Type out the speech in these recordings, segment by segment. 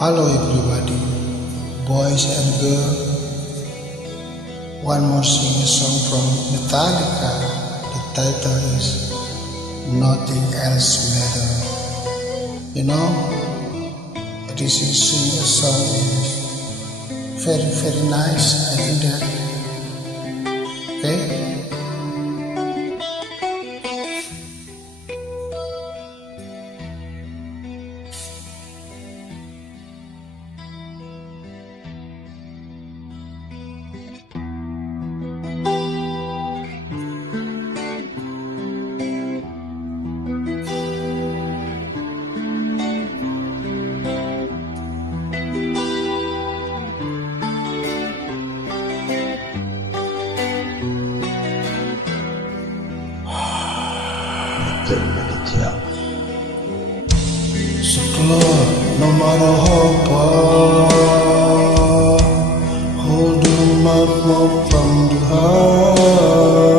Hello everybody, boys and girls. One more singing song from Metallica. The title is Nothing Else Matters. You know, this is singing song is very nice. I think that. Okay. So close, no matter how far, holding my mouth from the heart.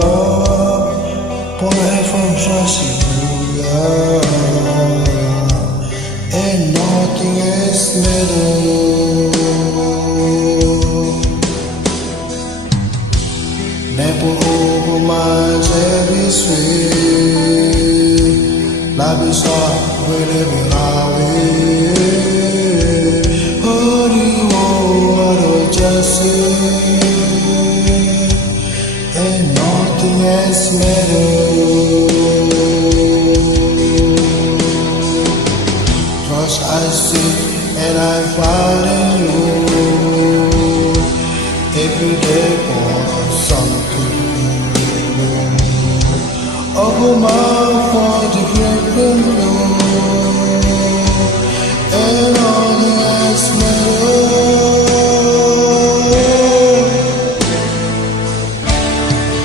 Boy, if I'm trusting you, yeah, ain't nothing else matters. Never over my every sway. Love is all we're living our way. Oh, you want to just say, ain't nothing else matters. Cause I see and I find in you every day for something new. Over my heart, the great blue, and all the else matters.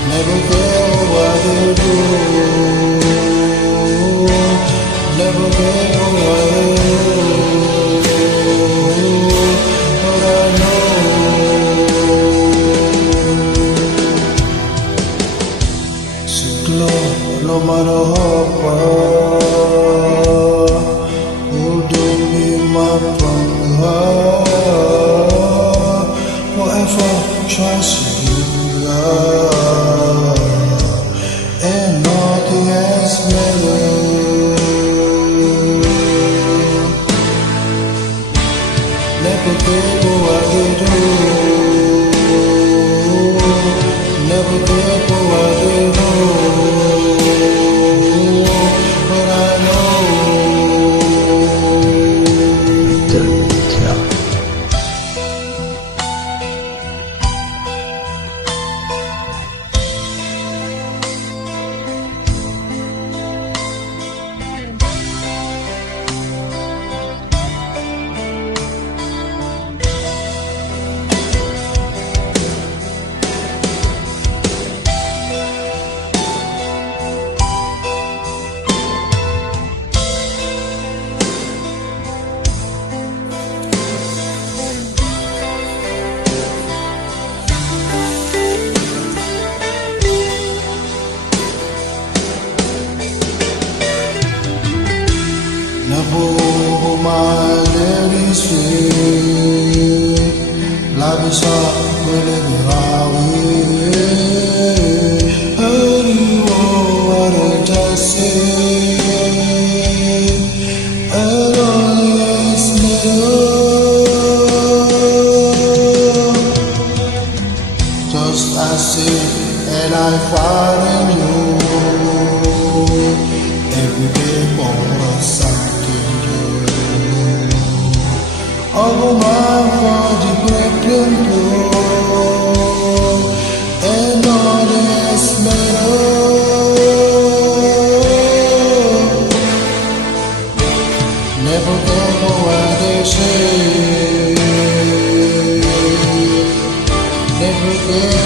Never care what they do, never care what they do, but I know. So close, no matter how far, holding me my from the heart. Forever trust you, yeah, and nothing else matters. Never care what they do, never care what they do. Never over my very sweet. Love is all we're living our way. How do you want to just say? And all the else matters. Just I see and I find in you every day more something new. Over my heart, the great blue, and all the else matters. Never care what they say, never care.